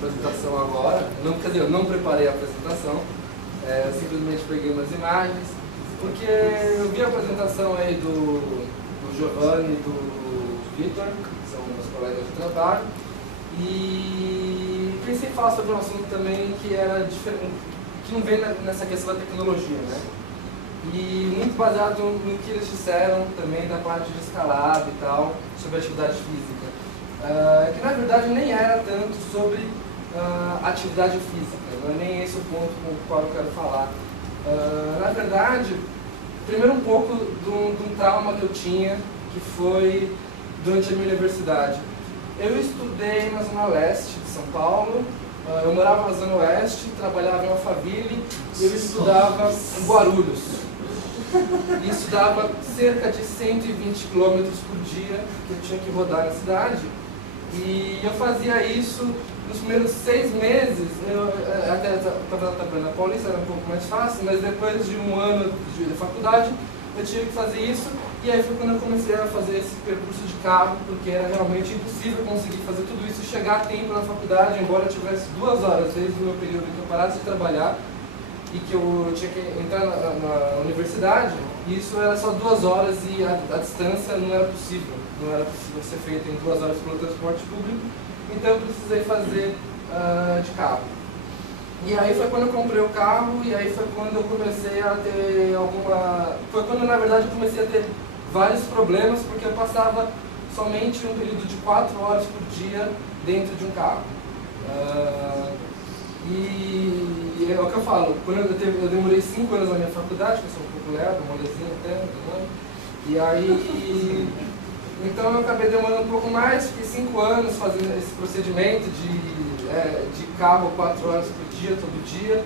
apresentação agora. Não, quer dizer, eu não preparei a apresentação, eu simplesmente peguei umas imagens, porque eu vi a apresentação aí do Giovanni e do Vitor, que são meus colegas de trabalho, e pensei em falar sobre um assunto também que era diferente, que não vem nessa questão da tecnologia, né? E muito baseado no que eles disseram também da parte de escalado e tal, sobre atividade física. Que na verdade nem era tanto sobre atividade física, não é nem esse o ponto com o qual eu quero falar. Na verdade, primeiro um pouco de um trauma que eu tinha, que foi durante a minha universidade. Eu estudei na Zona Leste de São Paulo, eu morava na Zona Oeste, trabalhava em Alphaville e eu estudava em Guarulhos. E estudava cerca de 120 km por dia que eu tinha que rodar na cidade. E eu fazia isso nos primeiros 6 meses, até estava trabalhando na Paulista, era um pouco mais fácil, mas depois de um ano de faculdade, eu tive que fazer isso. E aí foi quando eu comecei a fazer esse percurso de carro, porque era realmente impossível conseguir fazer tudo isso e chegar a tempo na faculdade, embora eu tivesse 2 horas desde o meu período que eu parasse de trabalhar e que eu tinha que entrar na universidade, e isso era só 2 horas e a distância não era possível ser feita em 2 horas pelo transporte público, então eu precisei fazer de carro. E aí foi quando eu comprei o carro, e aí foi quando eu comecei a ter foi quando na verdade eu comecei a ter vários problemas, porque eu passava somente um período de 4 horas por dia dentro de um carro. E é o que eu falo, quando eu demorei 5 anos na minha faculdade, que eu sou um pouco lerdo, molezinho até, e aí, então eu acabei demorando um pouco mais, fiquei 5 anos fazendo esse procedimento de carro 4 horas por dia, todo dia.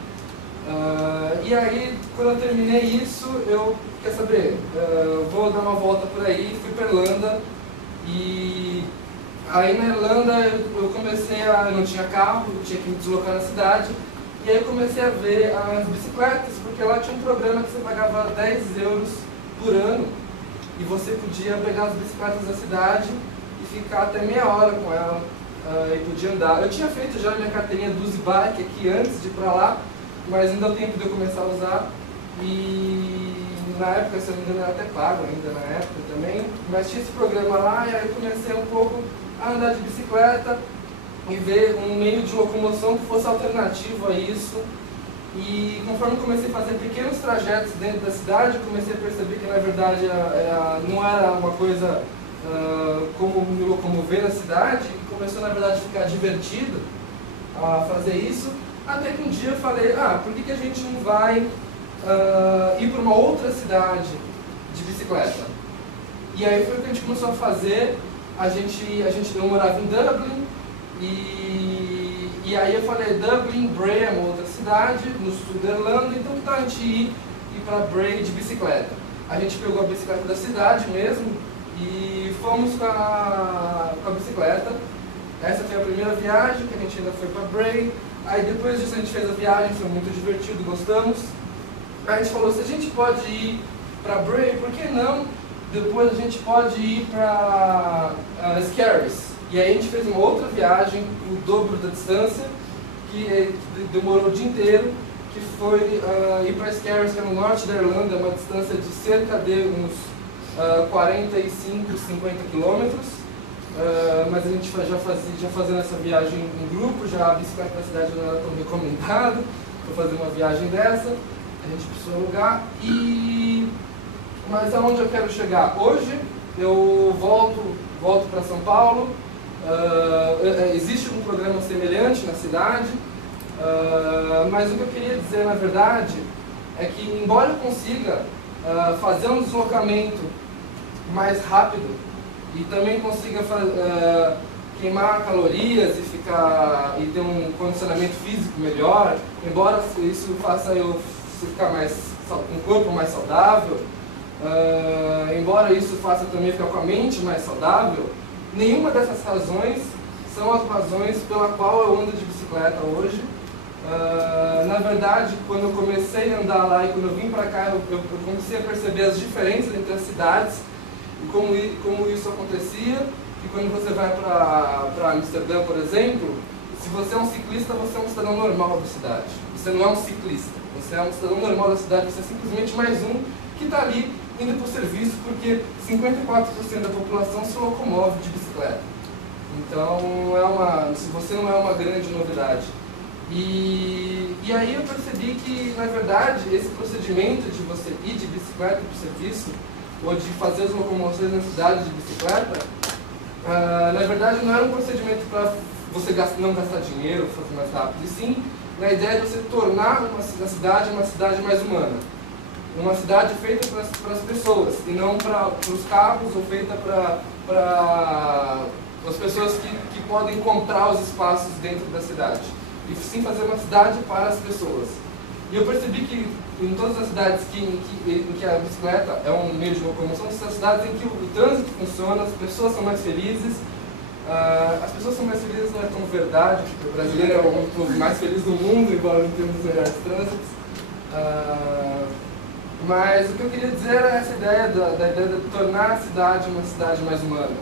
E aí, quando eu terminei isso, eu, quer saber, vou dar uma volta por aí, fui para Irlanda, e aí na Irlanda eu comecei eu não tinha carro, eu tinha que me deslocar na cidade, e aí eu comecei a ver as bicicletas, porque lá tinha um programa que você pagava 10 euros por ano, e você podia pegar as bicicletas da cidade e ficar até meia hora com ela, e podia andar. Eu tinha feito já minha carteirinha do Bike aqui antes de ir para lá, mas não deu tempo de eu começar a usar, e na época, se eu não me engano, era até pago ainda na época também, mas tinha esse programa lá, e aí eu comecei um pouco a andar de bicicleta e ver um meio de locomoção que fosse alternativo a isso. E conforme comecei a fazer pequenos trajetos dentro da cidade, comecei a perceber que na verdade não era uma coisa como me locomover na cidade, e começou na verdade a ficar divertido a fazer isso, até que um dia eu falei, por que a gente não vai ir para uma outra cidade de bicicleta? E aí foi o que a gente começou a fazer. Eu morava em Dublin, e aí eu falei, Dublin, Bray é uma outra cidade, no sul da Irlanda, então que tal a gente ir para Bray de bicicleta? A gente pegou a bicicleta da cidade mesmo, e fomos com a bicicleta. Essa foi a primeira viagem, que a gente ainda foi para Bray. Aí depois disso a gente fez a viagem, foi muito divertido, gostamos. Aí a gente falou, se a gente pode ir para Bray, por que não? Depois a gente pode ir para Skerries. E aí a gente fez uma outra viagem, o dobro da distância, que demorou o dia inteiro, que foi ir para Skerries, que é no norte da Irlanda, uma distância de cerca de uns 45, 50 quilômetros. Mas a gente já fazendo essa viagem em grupo, já a bicicleta da cidade não era tão recomendada para fazer uma viagem dessa, a gente precisou alugar. Mas aonde eu quero chegar? Hoje eu volto para São Paulo, existe um programa semelhante na cidade, mas o que eu queria dizer na verdade é que, embora eu consiga fazer um deslocamento mais rápido e também consiga queimar calorias e ter um condicionamento físico melhor, embora isso faça eu ficar com um corpo mais saudável, embora isso faça também ficar com a mente mais saudável, nenhuma dessas razões são as razões pela qual eu ando de bicicleta hoje. Na verdade, quando eu comecei a andar lá e quando eu vim para cá, eu comecei a perceber as diferenças entre as cidades e como isso acontecia. E quando você vai para Amsterdã, por exemplo, se você é um ciclista ciclista, você é um cidadão normal da cidade. Você não é um ciclista. Você é um cidadão normal da cidade, você é simplesmente mais um que está ali indo para o serviço, porque 54% da população se locomove de bicicleta. Então, se você não é uma grande novidade. E aí eu percebi que, na verdade, esse procedimento de você ir de bicicleta para o serviço, ou de fazer as locomoções na cidade de bicicleta, na verdade não era um procedimento para você não gastar dinheiro, fazer mais rápido, e sim na ideia de você tornar a cidade uma cidade mais humana. Uma cidade feita para as pessoas, e não para os carros, ou feita para as pessoas que podem comprar os espaços dentro da cidade. E sim fazer uma cidade para as pessoas. E eu percebi que em todas as cidades em que a bicicleta é um meio de locomoção, são cidades em que o trânsito funciona, as pessoas são mais felizes. As pessoas são mais felizes não é tão verdade, porque o brasileiro é o povo mais feliz do mundo, embora não tenhamos os melhores trânsitos. Mas o que eu queria dizer era essa ideia da ideia de tornar a cidade uma cidade mais humana.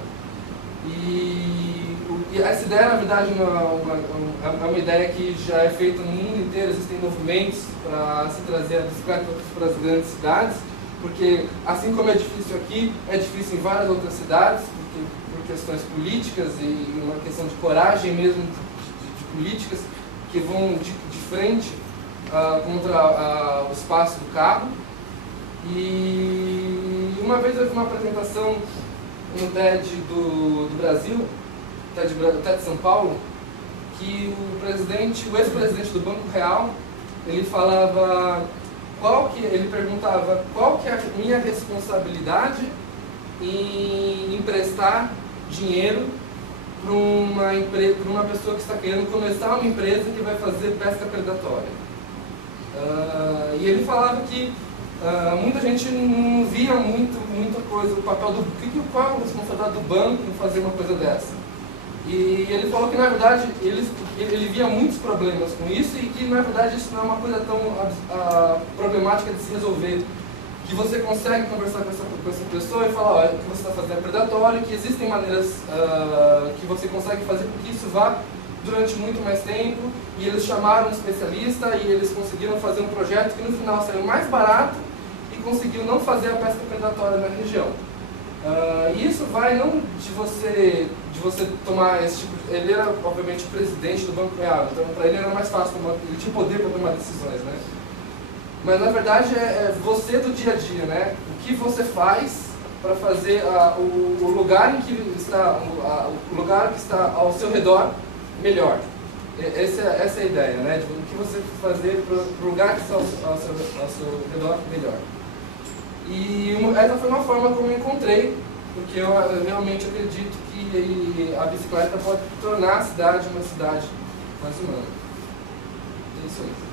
E essa ideia, na verdade, é uma ideia que já é feita no mundo inteiro. Existem movimentos para se trazer a bicicleta para as grandes cidades, porque assim como é difícil aqui, é difícil em várias outras cidades, por questões políticas e uma questão de coragem mesmo de políticas que vão de frente contra o espaço do carro. E uma vez eu vi uma apresentação no TED do Brasil, TED de São Paulo, que o ex-presidente do Banco Real, ele perguntava qual que é a minha responsabilidade em emprestar dinheiro para uma pessoa que está querendo começar uma empresa que vai fazer pesca predatória. E ele falava que muita gente não via muita coisa, o papel qual é a responsabilidade do banco em fazer uma coisa dessa. E ele falou que, na verdade, ele via muitos problemas com isso e que, na verdade, isso não é uma coisa tão problemática de se resolver. Que você consegue conversar com essa pessoa e falar, olha, o que você está fazendo é predatório, que existem maneiras que você consegue fazer com que isso vá durante muito mais tempo. E eles chamaram um especialista e eles conseguiram fazer um projeto que, no final, saiu mais barato e conseguiu não fazer a pesca predatória na região. E isso vai não de você tomar esse tipo de... Ele era, obviamente, presidente do Banco Real, então para ele era mais fácil, ele tinha poder para tomar decisões, né? Mas na verdade é você do dia a dia, né? O que você faz para fazer o lugar em que está, o lugar que está ao seu redor melhor. Essa é a ideia, né? De o que você fazer para o lugar que está ao seu redor melhor. E essa foi uma forma como eu encontrei, porque eu realmente acredito que a bicicleta pode tornar a cidade uma cidade mais humana. É isso aí.